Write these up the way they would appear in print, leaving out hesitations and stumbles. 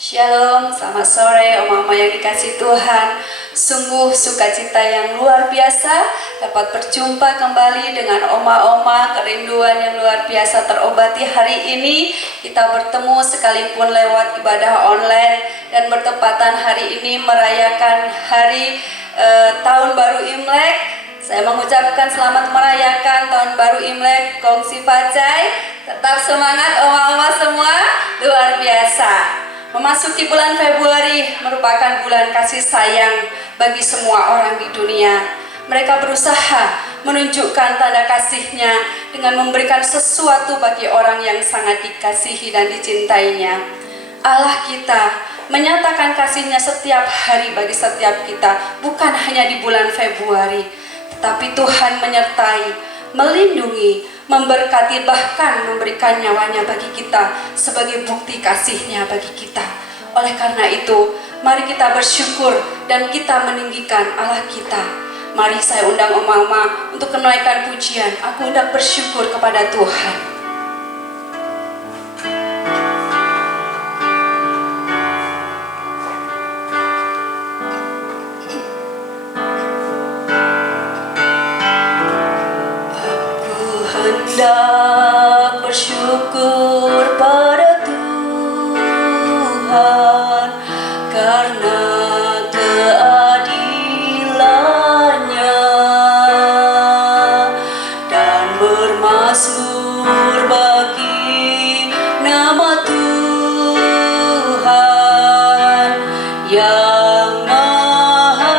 Shalom, selamat sore Oma-Oma yang dikasih Tuhan. Sungguh sukacita yang luar biasa dapat berjumpa kembali dengan Oma-Oma. Kerinduan yang luar biasa terobati hari ini. Kita bertemu sekalipun lewat ibadah online dan bertepatan hari ini merayakan hari Tahun Baru Imlek. Saya mengucapkan selamat merayakan Tahun Baru Imlek. Kongsi Pacai. Tetap semangat Oma-Oma semua, luar biasa. Memasuki bulan Februari merupakan bulan kasih sayang bagi semua orang di dunia. Mereka berusaha menunjukkan tanda kasihnya dengan memberikan sesuatu bagi orang yang sangat dikasihi dan dicintainya. Allah kita menyatakan kasihnya setiap hari bagi setiap kita, bukan hanya di bulan Februari, tetapi Tuhan menyertai, melindungi, memberkati, bahkan memberikan nyawanya bagi kita sebagai bukti kasihnya bagi kita. Oleh karena itu, mari kita bersyukur dan kita meninggikan Allah kita. Mari saya undang Oma-Oma untuk menaikkan pujian. Aku hendak bersyukur kepada Tuhan. Hendak bersyukur pada Tuhan karena keadilannya dan bermazmur bagi nama Tuhan yang maha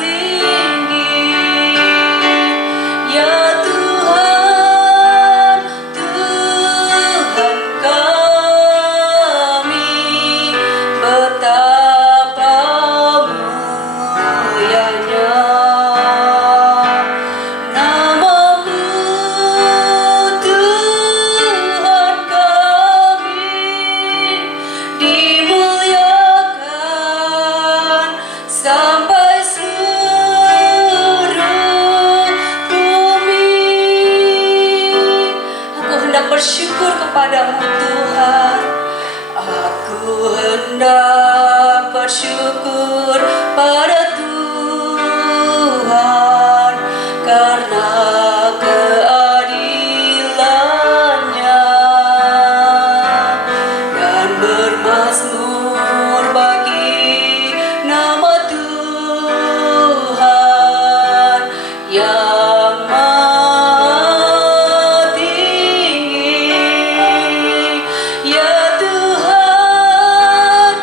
tinggi. Ya bersyukur kepadamu Tuhan. Aku hendak bersyukur pada Tuhan karena keadilannya dan bermazmur bagi nama Tuhan yang maha tinggi. Ya Tuhan,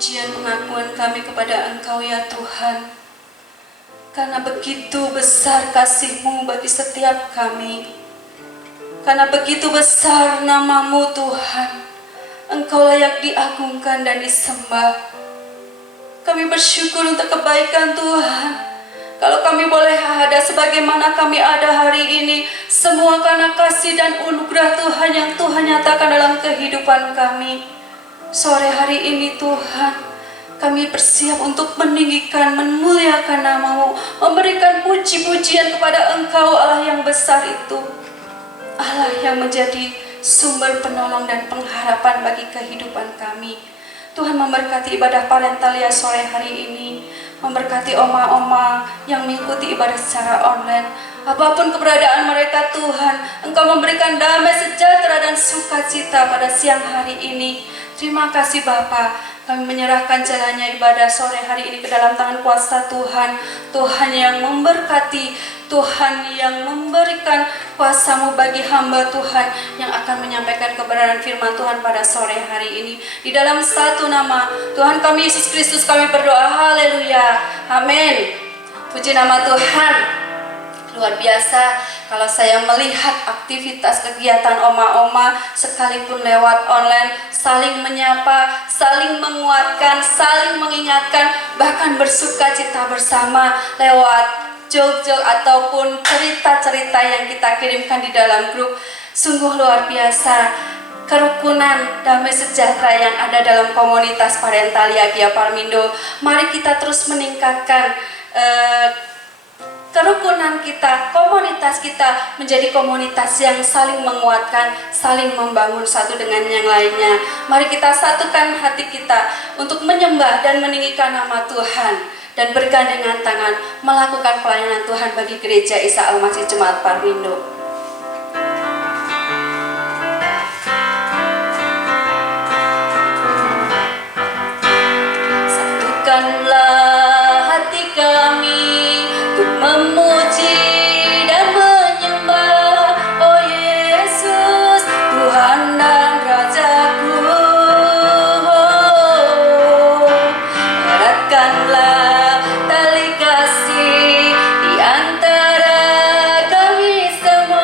pujian pengakuan kami kepada Engkau ya Tuhan. Karena begitu besar kasih-Mu bagi setiap kami. Karena begitu besar nama-Mu Tuhan. Engkau layak diagungkan dan disembah. Kami bersyukur untuk kebaikan Tuhan. Kalau kami boleh ada sebagaimana kami ada hari ini, semua karena kasih dan anugerah Tuhan yang Tuhan nyatakan dalam kehidupan kami. Sore hari ini Tuhan, kami bersiap untuk meninggikan, memuliakan nama-Mu, memberikan puji-pujian kepada Engkau Allah yang besar itu. Allah yang menjadi sumber penolong dan pengharapan bagi kehidupan kami. Tuhan memberkati ibadah Parentalia sore hari ini, memberkati oma-oma yang mengikuti ibadah secara online. Apapun keberadaan mereka Tuhan, Engkau memberikan damai sejahtera dan sukacita pada siang hari ini. Terima kasih Bapa, kami menyerahkan jalannya ibadah sore hari ini ke dalam tangan kuasa Tuhan. Tuhan yang memberkati, Tuhan yang memberikan kuasa-Mu bagi hamba Tuhan yang akan menyampaikan kebenaran firman Tuhan pada sore hari ini. Di dalam satu nama Tuhan kami Yesus Kristus kami berdoa, haleluya, amin. Puji nama Tuhan. Luar biasa kalau saya melihat aktivitas kegiatan oma-oma sekalipun lewat online, saling menyapa, saling menguatkan, saling mengingatkan, bahkan bersuka cita bersama lewat jog-jog ataupun cerita-cerita yang kita kirimkan di dalam grup. Sungguh luar biasa kerukunan damai sejahtera yang ada dalam komunitas Parentalia Gia Parmindo. Mari kita terus meningkatkan kerukunan kita, komunitas kita menjadi komunitas yang saling menguatkan, saling membangun satu dengan yang lainnya. Mari kita satukan hati kita untuk menyembah dan meninggikan nama Tuhan dan bergandengan tangan melakukan pelayanan Tuhan bagi Gereja Isa Al-Masih Jemaat Parmindo. Satukanlah hati kami untuk memuji dan menyembah, oh Yesus, Tuhan dan Rajaku. Eratkanlah tali kasih di antara kami semua.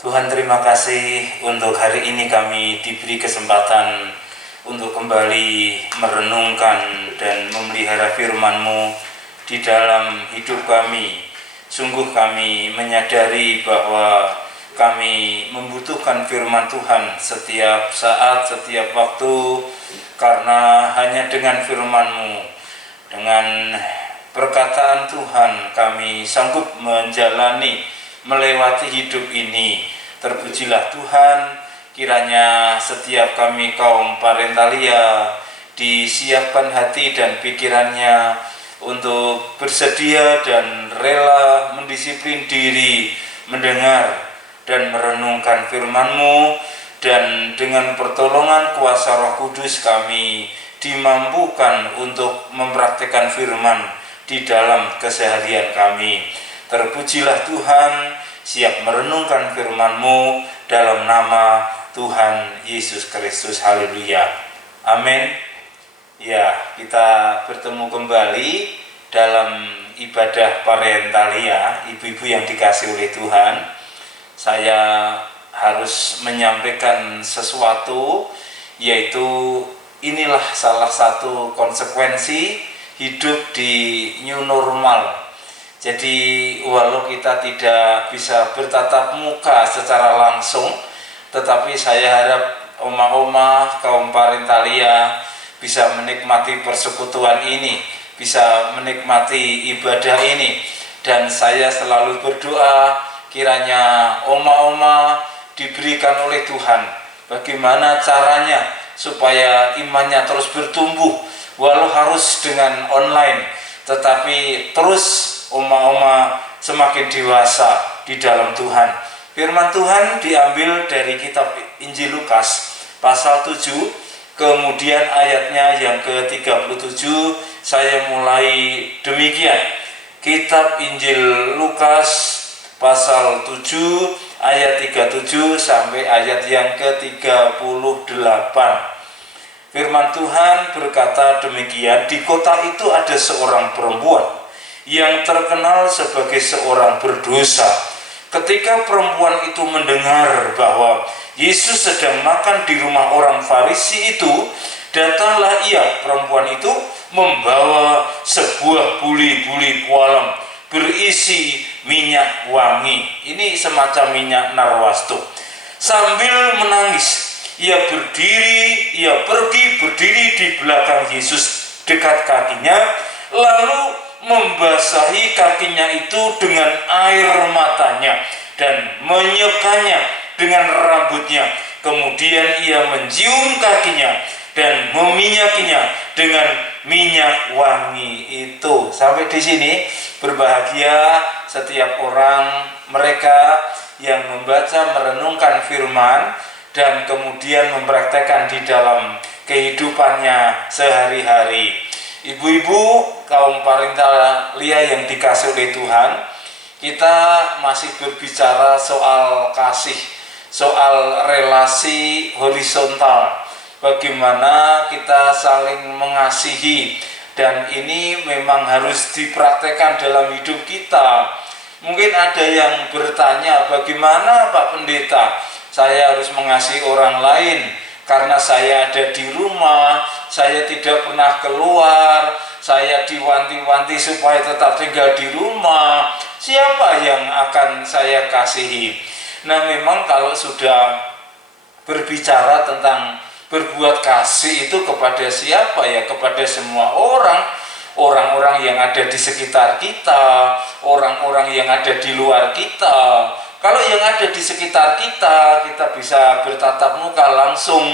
Tuhan, terima kasih untuk hari ini kami diberi kesempatan untuk kembali merenungkan dan memelihara firman-Mu di dalam hidup kami. Sungguh kami menyadari bahwa kami membutuhkan firman Tuhan setiap saat, setiap waktu, karena hanya dengan firman-Mu, dengan perkataan Tuhan, kami sanggup menjalani melewati hidup ini. Terpujilah Tuhan, kiranya setiap kami kaum Parentalia disiapkan hati dan pikirannya untuk bersedia dan rela mendisiplin diri mendengar dan merenungkan firman-Mu, dan dengan pertolongan kuasa Roh Kudus kami dimampukan untuk mempraktikkan firman di dalam keseharian kami. Terpujilah Tuhan, siap merenungkan firman-Mu dalam nama Tuhan Yesus Kristus. Haleluya. Amin. Ya, kita bertemu kembali dalam ibadah Parentalia, ibu-ibu yang dikasihi oleh Tuhan. Saya harus menyampaikan sesuatu, yaitu inilah salah satu konsekuensi hidup di new normal. Jadi walau kita tidak bisa bertatap muka secara langsung, tetapi saya harap oma-oma kaum Parentalia bisa menikmati persekutuan ini, bisa menikmati ibadah ini. Dan saya selalu berdoa kiranya oma-oma diberikan oleh Tuhan bagaimana caranya supaya imannya terus bertumbuh, walau harus dengan online, tetapi terus oma-oma semakin dewasa di dalam Tuhan. Firman Tuhan diambil dari kitab Injil Lukas pasal 7, kemudian ayatnya yang ke-37. Saya mulai demikian. Kitab Injil Lukas pasal 7 ayat 37 sampai ayat yang ke-38. Firman Tuhan berkata demikian, di kota itu ada seorang perempuan yang terkenal sebagai seorang berdosa. Ketika perempuan itu mendengar bahwa Yesus sedang makan di rumah orang Farisi itu, datanglah ia, perempuan itu, membawa sebuah buli-buli pualam berisi minyak wangi. Ini semacam minyak narwastu. Sambil menangis, ia pergi berdiri di belakang Yesus dekat kakinya, lalu membasahi kakinya itu dengan air matanya dan menyekanya dengan rambutnya. Kemudian ia mencium kakinya dan meminyakinya dengan minyak wangi itu. Sampai di sini berbahagia setiap orang mereka yang membaca merenungkan firman dan kemudian mempraktekkan di dalam kehidupannya sehari-hari. Ibu-ibu kaum Parentalia yang dikasihi oleh Tuhan, kita masih berbicara soal kasih, soal relasi horizontal, bagaimana kita saling mengasihi, dan ini memang harus dipraktekkan dalam hidup kita. Mungkin ada yang bertanya, bagaimana Pak Pendeta saya harus mengasihi orang lain? Karena saya ada di rumah, saya tidak pernah keluar, saya diwanti-wanti supaya tetap tinggal di rumah. Siapa yang akan saya kasihi? Nah, memang kalau sudah berbicara tentang berbuat kasih itu kepada siapa ya? Kepada semua orang. Orang-orang yang ada di sekitar kita, orang-orang yang ada di luar kita. Kalau yang ada di sekitar kita, kita bisa bertatap muka langsung.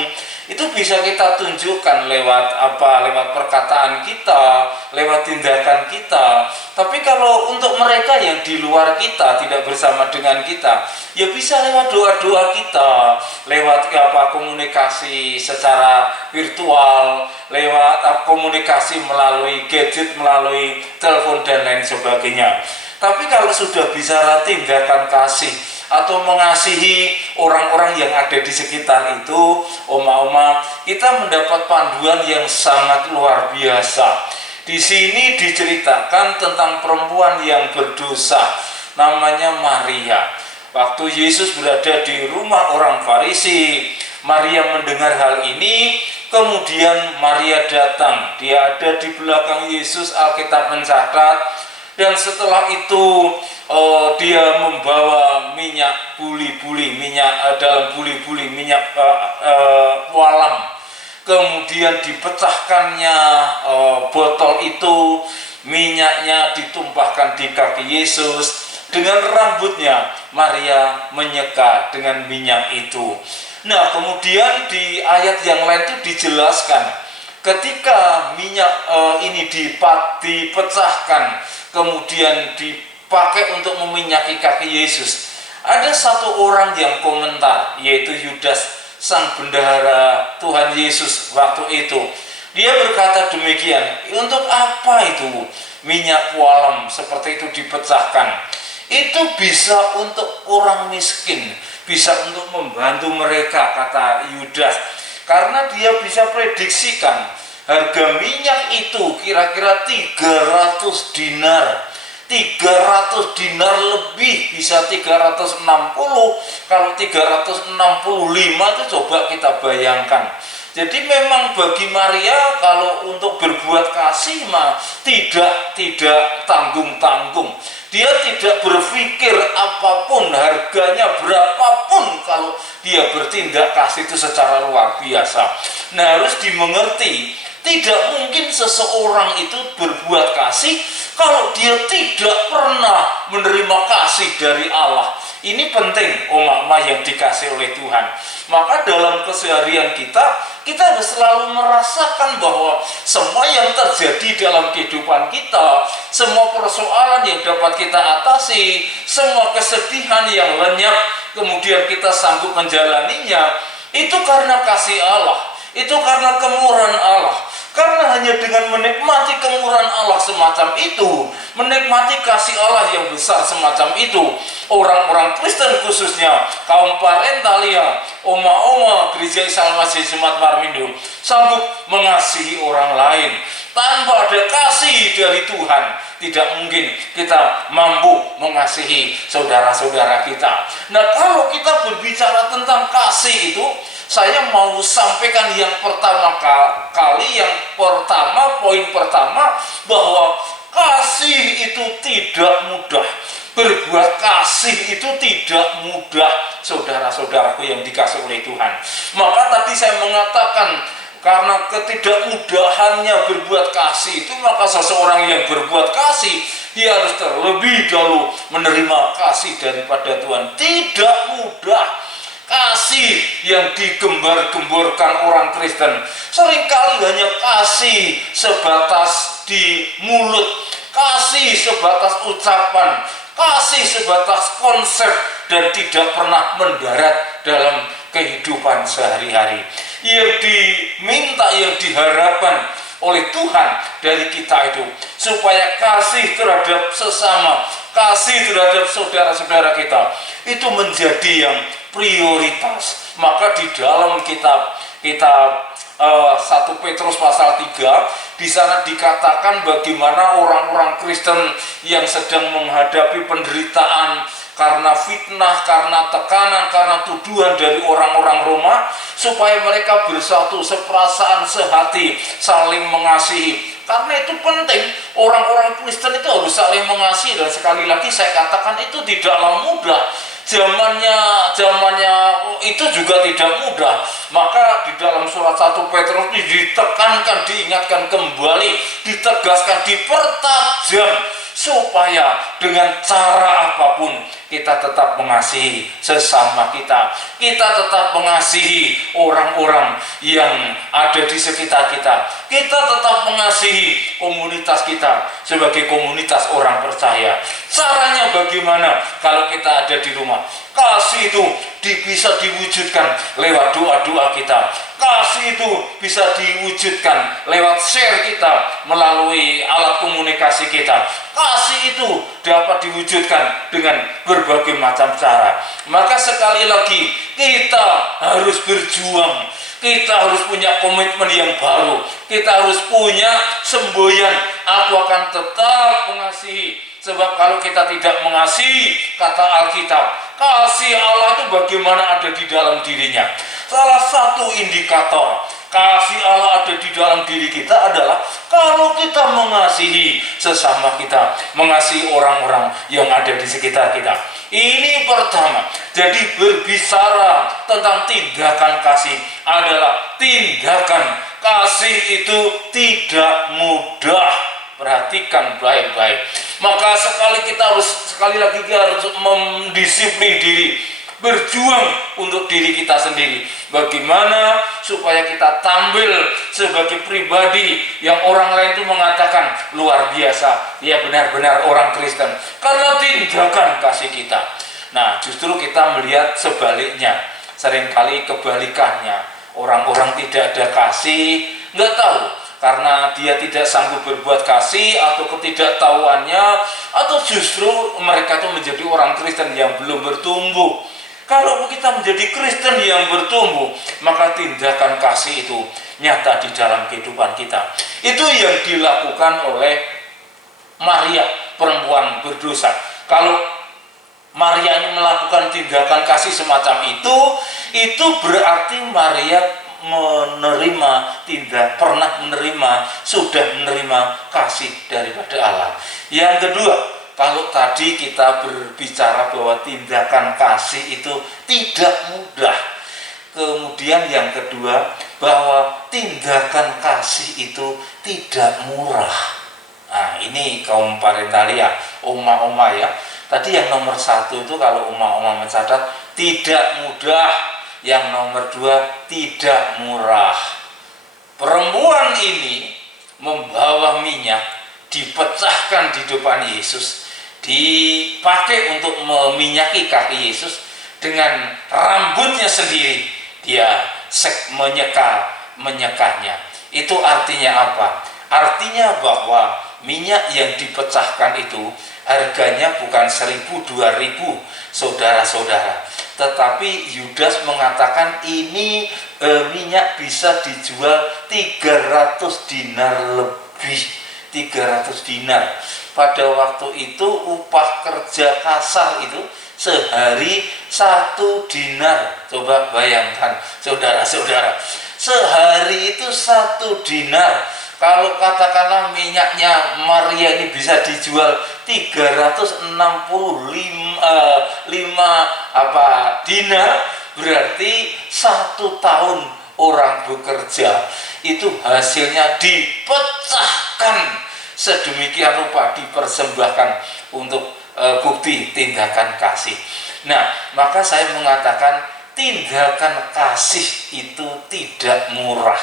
Itu bisa kita tunjukkan lewat apa? Lewat perkataan kita, lewat tindakan kita. Tapi kalau untuk mereka yang di luar kita, tidak bersama dengan kita, ya bisa lewat doa-doa kita, lewat komunikasi secara virtual, lewat komunikasi melalui gadget, melalui telepon dan lain sebagainya. Tapi kalau sudah bicara tindakan kasih atau mengasihi orang-orang yang ada di sekitar itu, oma-oma, kita mendapat panduan yang sangat luar biasa. Di sini diceritakan tentang perempuan yang berdosa, namanya Maria. Waktu Yesus berada di rumah orang Farisi, Maria mendengar hal ini, kemudian Maria datang. Dia ada di belakang Yesus, Alkitab mencatat, dan setelah itu dia membawa minyak buli-buli, minyak dalam buli-buli, minyak walam. Kemudian dipecahkannya botol itu, minyaknya ditumpahkan di kaki Yesus. Dengan rambutnya Maria menyeka dengan minyak itu. Nah, kemudian di ayat yang lain itu dijelaskan ketika minyak ini dipecahkan, kemudian dipakai untuk meminyaki kaki Yesus, ada satu orang yang komentar, yaitu Yudas, sang bendahara Tuhan Yesus waktu itu. Dia berkata demikian, untuk apa itu minyak walam seperti itu dipecahkan? Itu bisa untuk orang miskin, bisa untuk membantu mereka, kata Yudas. Karena dia bisa prediksikan harga minyak itu kira-kira 300 dinar. 300 dinar lebih, bisa 360. Kalau 365 itu coba kita bayangkan. Jadi memang bagi Maria kalau untuk berbuat kasih mah tidak tanggung-tanggung. Dia tidak berpikir apapun, harganya berapapun, kalau dia bertindak kasih itu secara luar biasa. Nah, harus dimengerti, tidak mungkin seseorang itu berbuat kasih kalau dia tidak pernah menerima kasih dari Allah. Ini penting, umat yang dikasih oleh Tuhan. Maka dalam keseharian kita harus selalu merasakan bahwa semua yang terjadi dalam kehidupan kita, semua persoalan yang dapat kita atasi, semua kesedihan yang lenyap, kemudian kita sanggup menjalaninya, itu karena kasih Allah, itu karena kemurahan Allah. Karena hanya dengan menikmati kemurahan Allah semacam itu, menikmati kasih Allah yang besar semacam itu, orang-orang Kristen khususnya, kaum parentalia, oma-oma gereja Isa Masih Jumat Marmindo, sanggup mengasihi orang lain. Tanpa ada kasih dari Tuhan, tidak mungkin kita mampu mengasihi saudara-saudara kita. Nah, kalau kita berbicara tentang kasih itu, saya mau sampaikan yang pertama kali, poin pertama, bahwa kasih itu tidak mudah. Berbuat kasih itu tidak mudah, saudara-saudaraku yang dikasih oleh Tuhan. Maka tadi saya mengatakan, karena ketidakmudahannya berbuat kasih itu, maka seseorang yang berbuat kasih, dia harus terlebih dahulu menerima kasih daripada Tuhan. Tidak mudah. Kasih yang digembar-gemborkan orang Kristen seringkali hanya kasih sebatas di mulut, kasih sebatas ucapan, kasih sebatas konsep, dan tidak pernah mendarat dalam kehidupan sehari-hari. Yang diminta, yang diharapkan oleh Tuhan dari kita itu supaya kasih terhadap sesama, kasih terhadap saudara-saudara kita itu menjadi yang prioritas. Maka di dalam kitab 1 Petrus pasal 3, di sana dikatakan bagaimana orang-orang Kristen yang sedang menghadapi penderitaan karena fitnah, karena tekanan, karena tuduhan dari orang-orang Roma, supaya mereka bersatu, seperasaan, sehati, saling mengasihi. Karena itu penting, orang-orang Kristen itu harus saling mengasihi. Dan sekali lagi saya katakan, itu tidaklah mudah. Zamannya itu juga tidak mudah. Maka di dalam surat 1 Petrus ini ditekankan, diingatkan kembali, ditegaskan, dipertajam, supaya dengan cara apapun kita tetap mengasihi sesama kita. Kita tetap mengasihi orang-orang yang ada di sekitar kita. Kita tetap mengasihi komunitas kita sebagai komunitas orang percaya. Caranya bagaimana? Kalau kita ada di rumah, kasih itu bisa diwujudkan lewat doa-doa kita. Kasih itu bisa diwujudkan lewat share kita melalui alat komunikasi kita. Kasih itu dapat diwujudkan dengan berbagai macam cara. Maka sekali lagi kita harus berjuang. Kita harus punya komitmen yang baru. Kita harus punya semboyan. Aku akan tetap mengasihi Sebab kalau kita tidak mengasihi, kata Alkitab, kasih Allah itu bagaimana ada di dalam dirinya. Salah satu indikator kasih Allah ada di dalam diri kita adalah kalau kita mengasihi sesama kita, mengasihi orang-orang yang ada di sekitar kita. Ini pertama. Jadi berbicara tentang tindakan kasih adalah tindakan kasih itu tidak mudah. Perhatikan baik-baik. Maka sekali lagi kita harus mendisiplin diri, berjuang untuk diri kita sendiri. Bagaimana supaya kita tampil sebagai pribadi yang orang lain itu mengatakan luar biasa, ya benar-benar orang Kristen, karena tindakan kasih kita. Nah, justru kita melihat sebaliknya, seringkali kebalikannya. Orang-orang tidak ada kasih, nggak tahu, karena dia tidak sanggup berbuat kasih, atau ketidaktahuannya, atau justru mereka itu menjadi orang Kristen yang belum bertumbuh. Kalau kita menjadi Kristen yang bertumbuh, maka tindakan kasih itu nyata di dalam kehidupan kita. Itu yang dilakukan oleh Maria, perempuan berdosa. Kalau Maria ini melakukan tindakan kasih semacam itu berarti Maria sudah menerima kasih daripada Allah. Yang kedua, kalau tadi kita berbicara bahwa tindakan kasih itu tidak mudah, kemudian yang kedua bahwa tindakan kasih itu tidak murah. Nah, ini kaum parentalia, oma-oma ya. Tadi yang nomor 1 itu kalau oma-oma mencatat tidak mudah, yang nomor 2 tidak murah. Perempuan ini membawa minyak, dipecahkan di depan Yesus, dipakai untuk meminyaki kaki Yesus dengan rambutnya sendiri. Dia menyekanya. Itu artinya apa? Artinya bahwa minyak yang dipecahkan itu harganya bukan 1.000, 2.000, saudara-saudara. Tetapi Yudas mengatakan ini minyak bisa dijual 300 dinar lebih. 300 dinar. Pada waktu itu upah kerja kasar itu sehari 1 dinar. Coba bayangkan saudara-saudara, sehari itu 1 dinar. Kalau katakanlah minyaknya Maria ini bisa dijual 365 dinar, berarti 1 tahun orang bekerja itu hasilnya dipecahkan sedemikian rupa, dipersembahkan untuk bukti tindakan kasih. Nah, maka saya mengatakan tindakan kasih itu tidak murah.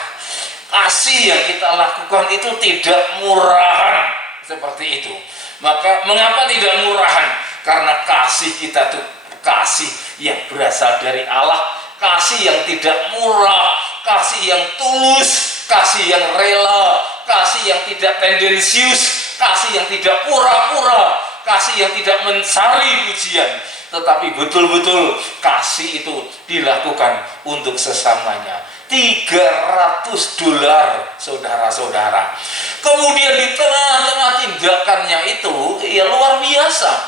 Kasih yang kita lakukan itu tidak murahan, seperti itu. Maka mengapa tidak murahan? Karena kasih kita itu kasih yang berasal dari Allah, kasih yang tidak murah, kasih yang tulus, kasih yang rela, kasih yang tidak tendensius, kasih yang tidak pura-pura, kasih yang tidak mencari pujian, tetapi betul-betul kasih itu dilakukan untuk sesamanya. $300, saudara-saudara. Kemudian di tengah-tengah tindakannya itu, ya luar biasa.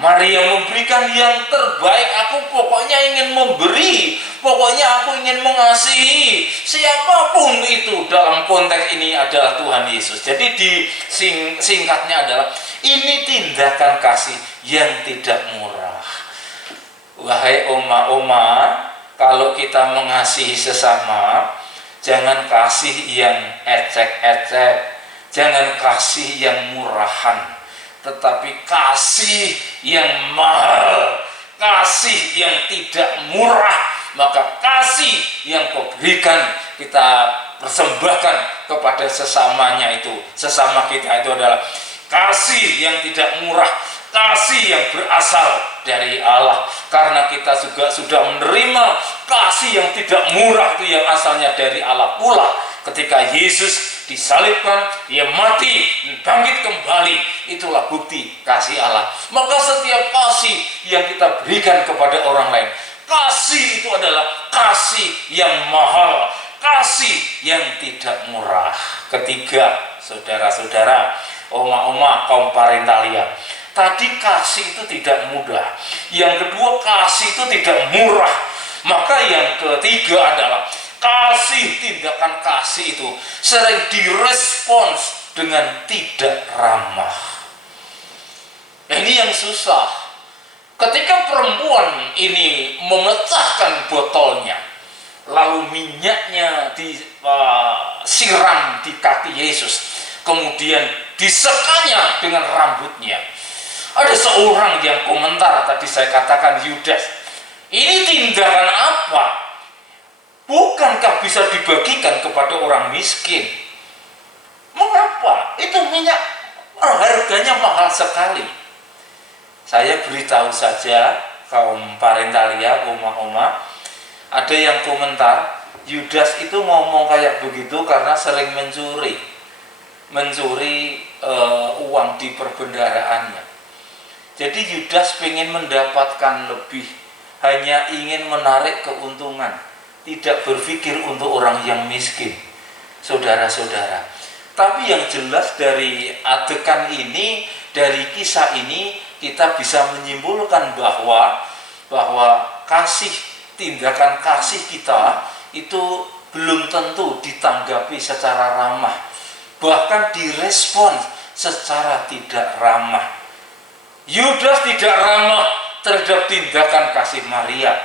Maria memberikan yang terbaik. Aku pokoknya ingin memberi, pokoknya aku ingin mengasihi siapapun itu. Dalam konteks ini adalah Tuhan Yesus. Jadi singkatnya adalah ini tindakan kasih yang tidak murah. Wahai oma-oma, kalau kita mengasihi sesama, jangan kasih yang ecek-ecek, jangan kasih yang murahan, tetapi kasih yang mahal, kasih yang tidak murah. Maka kasih yang kau berikan, kita persembahkan kepada sesamanya itu, sesama kita itu adalah kasih yang tidak murah, kasih yang berasal dari Allah. Karena kita juga sudah menerima kasih yang tidak murah itu yang asalnya dari Allah pula. Ketika Yesus disalibkan, dia mati, bangkit kembali, itulah bukti kasih Allah. Maka setiap kasih yang kita berikan kepada orang lain, kasih itu adalah kasih yang mahal, kasih yang tidak murah. Ketiga, saudara-saudara, oma-oma kaum parentalia, Tadi kasih itu tidak mudah. Yang kedua, kasih itu tidak murah. Maka yang ketiga adalah kasih, tindakan kasih itu sering direspons dengan tidak ramah. Ini yang susah. Ketika perempuan ini memecahkan botolnya, lalu minyaknya disiram di kaki Yesus, kemudian disekanya dengan rambutnya. Ada seorang yang komentar, tadi saya katakan Yudas, ini tindakan apa? Bukankah bisa dibagikan kepada orang miskin? Mengapa? Itu minyak harganya mahal sekali. Saya beritahu saja kaum parentalia, oma-oma, ada yang komentar, Yudas itu ngomong kayak begitu karena sering mencuri uang di perbendaharaannya. Jadi Yudas ingin mendapatkan lebih, hanya ingin menarik keuntungan, tidak berpikir untuk orang yang miskin, saudara-saudara. Tapi yang jelas dari adegan ini, dari kisah ini, kita bisa menyimpulkan bahwa kasih, tindakan kasih kita itu belum tentu ditanggapi secara ramah, bahkan direspon secara tidak ramah. Yudas tidak ramah terhadap tindakan kasih Maria.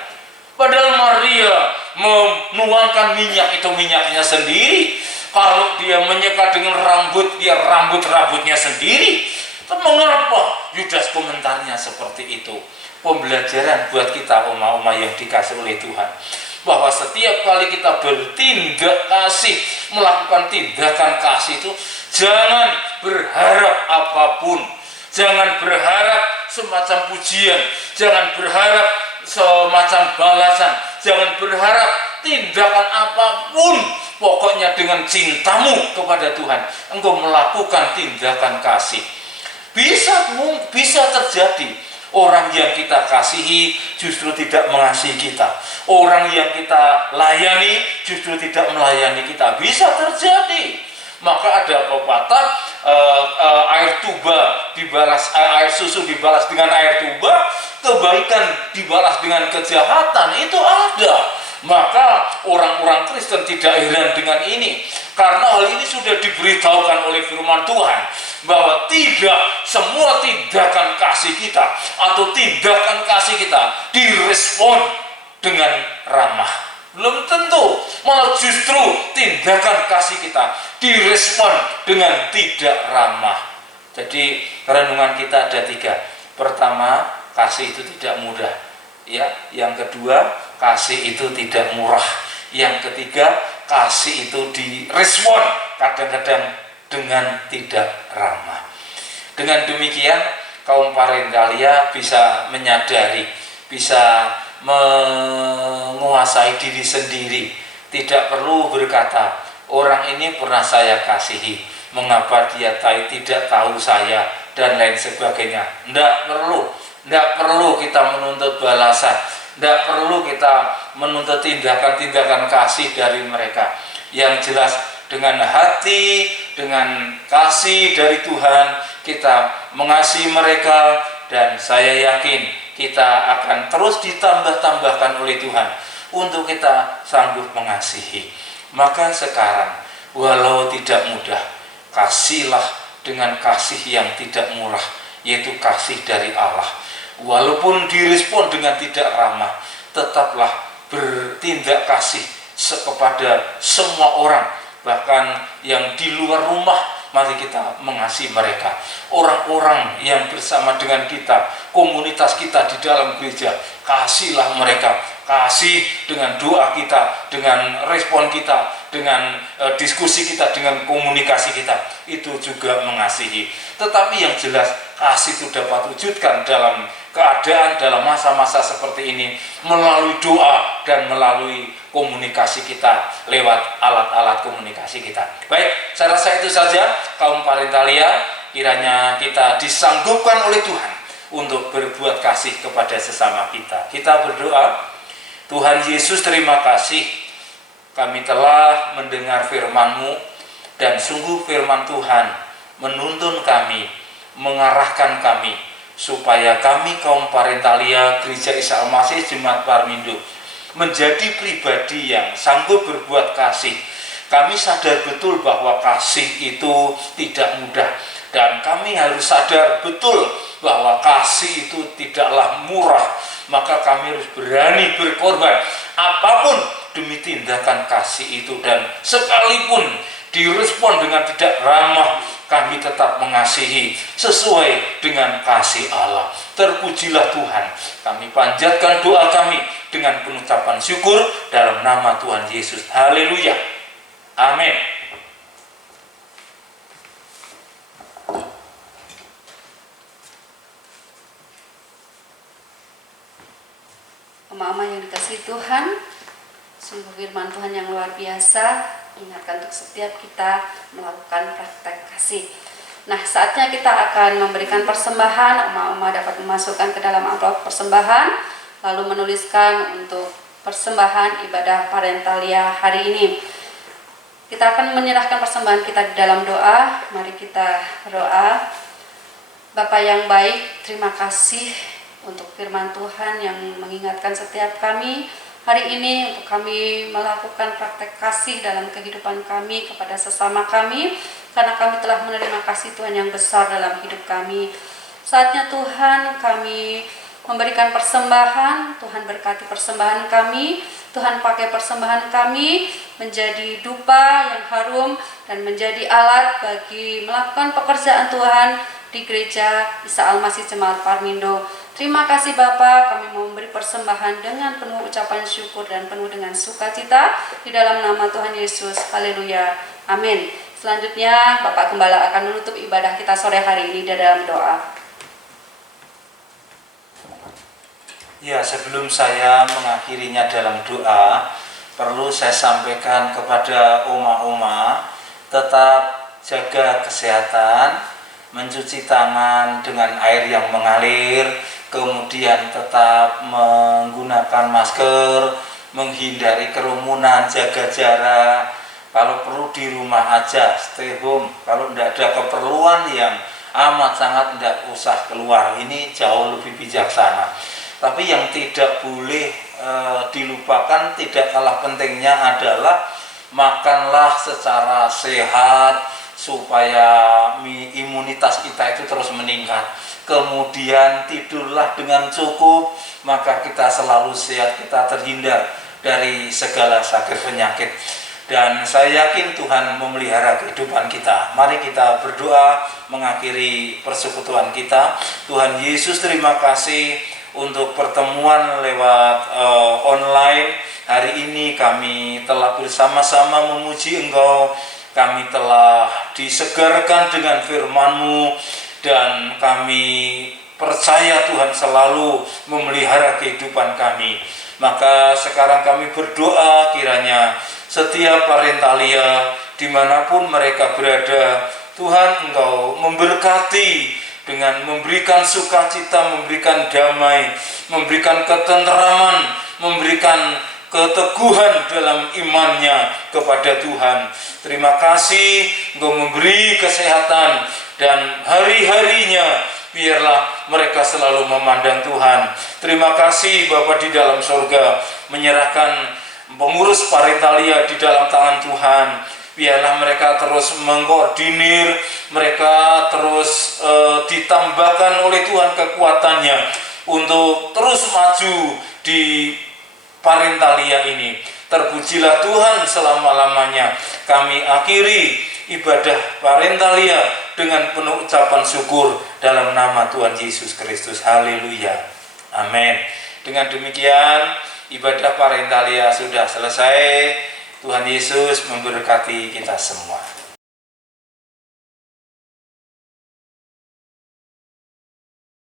Padahal Maria menuangkan minyak, itu minyaknya sendiri. Kalau dia menyeka dengan rambut, dia rambut-rambutnya sendiri. Tapi mengapa Yudas komentarnya seperti itu? Pembelajaran buat kita oma-oma yang dikasih oleh Tuhan, bahwa setiap kali kita bertindak kasih, melakukan tindakan kasih itu, jangan berharap apapun. Jangan berharap semacam pujian, jangan berharap semacam balasan, jangan berharap tindakan apapun. Pokoknya dengan cintamu kepada Tuhan, engkau melakukan tindakan kasih. Bisa terjadi orang yang kita kasihi justru tidak mengasihi kita. Orang yang kita layani justru tidak melayani kita. Bisa terjadi. Maka ada pepatah, air tuba dibalas, air susu dibalas dengan air tuba, kebaikan dibalas dengan kejahatan, itu ada. Maka orang-orang Kristen tidak heran dengan ini, karena hal ini sudah diberitahukan oleh firman Tuhan, bahwa tidak semua tindakan kasih kita atau tindakan kasih kita direspon dengan ramah. Belum tentu, malah justru tindakan kasih kita direspon dengan tidak ramah. Jadi renungan kita ada 3. Pertama, kasih itu tidak mudah. Ya, yang kedua, kasih itu tidak murah. Yang ketiga, kasih itu direspon kadang-kadang dengan tidak ramah. Dengan demikian, kaum parentalia bisa menyadari, bisa menguasai diri sendiri. Tidak perlu berkata, orang ini pernah saya kasihi, mengapa dia tidak tahu saya, dan lain sebagainya. Tidak perlu kita menuntut balasan, tidak perlu kita menuntut tindakan-tindakan kasih dari mereka. Yang jelas dengan hati, dengan kasih dari Tuhan, kita mengasihi mereka, dan saya yakin kita akan terus ditambah-tambahkan oleh Tuhan untuk kita sanggup mengasihi. Maka sekarang, walau tidak mudah, kasihlah dengan kasih yang tidak murah, yaitu kasih dari Allah. Walaupun direspon dengan tidak ramah, tetaplah bertindak kasih kepada semua orang, bahkan yang di luar rumah. Mari kita mengasihi mereka. Orang-orang yang bersama dengan kita, komunitas kita di dalam gereja, kasihlah mereka. Kasih dengan doa kita, dengan respon kita, dengan diskusi kita, dengan komunikasi kita. Itu juga mengasihi. Tetapi yang jelas, kasih itu dapat wujudkan dalam keadaan, dalam masa-masa seperti ini, melalui doa dan melalui komunikasi kita lewat alat-alat komunikasi kita. Baik, saya rasa itu saja kaum parentalia, kiranya kita disanggupkan oleh Tuhan untuk berbuat kasih kepada sesama kita. Kita berdoa. Tuhan Yesus, terima kasih kami telah mendengar firman-Mu, dan sungguh firman Tuhan menuntun kami, mengarahkan kami supaya kami kaum Parentalia Gereja Isa Al-Masih Jemaat Parmindo menjadi pribadi yang sanggup berbuat kasih. Kami sadar betul bahwa kasih itu tidak mudah, dan kami harus sadar betul bahwa kasih itu tidaklah murah. Maka kami harus berani berkorban apapun demi tindakan kasih itu, dan sekalipun direspon dengan tidak ramah, kami tetap mengasihi sesuai dengan kasih Allah. Terpujilah Tuhan. Kami panjatkan doa kami dengan pengucapan syukur dalam nama Tuhan Yesus. Haleluya. Amin. Mama yang dikasihi Tuhan, sungguh firman Tuhan yang luar biasa mengingatkan untuk setiap kita melakukan praktek kasih. Nah, saatnya kita akan memberikan persembahan. Oma-oma dapat memasukkan ke dalam amplop persembahan, lalu menuliskan untuk persembahan ibadah Parentalia hari ini. Kita akan menyerahkan persembahan kita di dalam doa. Mari kita berdoa. Bapa yang baik, terima kasih untuk firman Tuhan yang mengingatkan setiap kami hari ini untuk kami melakukan praktek kasih dalam kehidupan kami kepada sesama kami, karena kami telah menerima kasih Tuhan yang besar dalam hidup kami. Saatnya Tuhan kami memberikan persembahan. Tuhan berkati persembahan kami. Tuhan pakai persembahan kami menjadi dupa yang harum dan menjadi alat bagi melakukan pekerjaan Tuhan di Gereja Isa Al-Masih Jemaat Parmindo. Terima kasih Bapa, kami mau memberi persembahan dengan penuh ucapan syukur dan penuh dengan sukacita di dalam nama Tuhan Yesus. Haleluya. Amin. Selanjutnya Bapak Gembala akan menutup ibadah kita sore hari ini di dalam doa. Ya, sebelum saya mengakhirinya dalam doa, perlu saya sampaikan kepada oma-oma, tetap jaga kesehatan, mencuci tangan dengan air yang mengalir, kemudian tetap menggunakan masker, menghindari kerumunan, jaga jarak. Kalau perlu di rumah aja, stay home. Kalau tidak ada keperluan yang amat sangat tidak usah keluar. Ini jauh lebih bijaksana. Tapi yang tidak boleh dilupakan, tidak kalah pentingnya adalah makanlah secara sehat supaya imunitas kita itu terus meningkat. Kemudian tidurlah dengan cukup, maka kita selalu sehat, kita terhindar dari segala sakit penyakit. Dan saya yakin Tuhan memelihara kehidupan kita. Mari kita berdoa mengakhiri persekutuan kita. Tuhan Yesus, terima kasih untuk pertemuan lewat online. Hari ini kami telah bersama-sama memuji Engkau. Kami telah disegarkan dengan firman-Mu, dan kami percaya Tuhan selalu memelihara kehidupan kami. Maka sekarang kami berdoa kiranya setiap Parentalia dimanapun mereka berada, Tuhan Engkau memberkati dengan memberikan sukacita, memberikan damai, memberikan ketenteraman, memberikan keteguhan dalam imannya kepada Tuhan. Terima kasih Engkau memberi kesehatan, dan hari-harinya biarlah mereka selalu memandang Tuhan. Terima kasih Bapa di dalam surga, menyerahkan pengurus Parentalia di dalam tangan Tuhan. Biarlah mereka terus mengkoordinir, mereka terus ditambahkan oleh Tuhan kekuatannya untuk terus maju di Parentalia ini. Terpujilah Tuhan selama-lamanya. Kami akhiri ibadah Parentalia dengan penuh ucapan syukur dalam nama Tuhan Yesus Kristus. Haleluya. Amin. Dengan demikian ibadah Parentalia sudah selesai. Tuhan Yesus memberkati kita semua.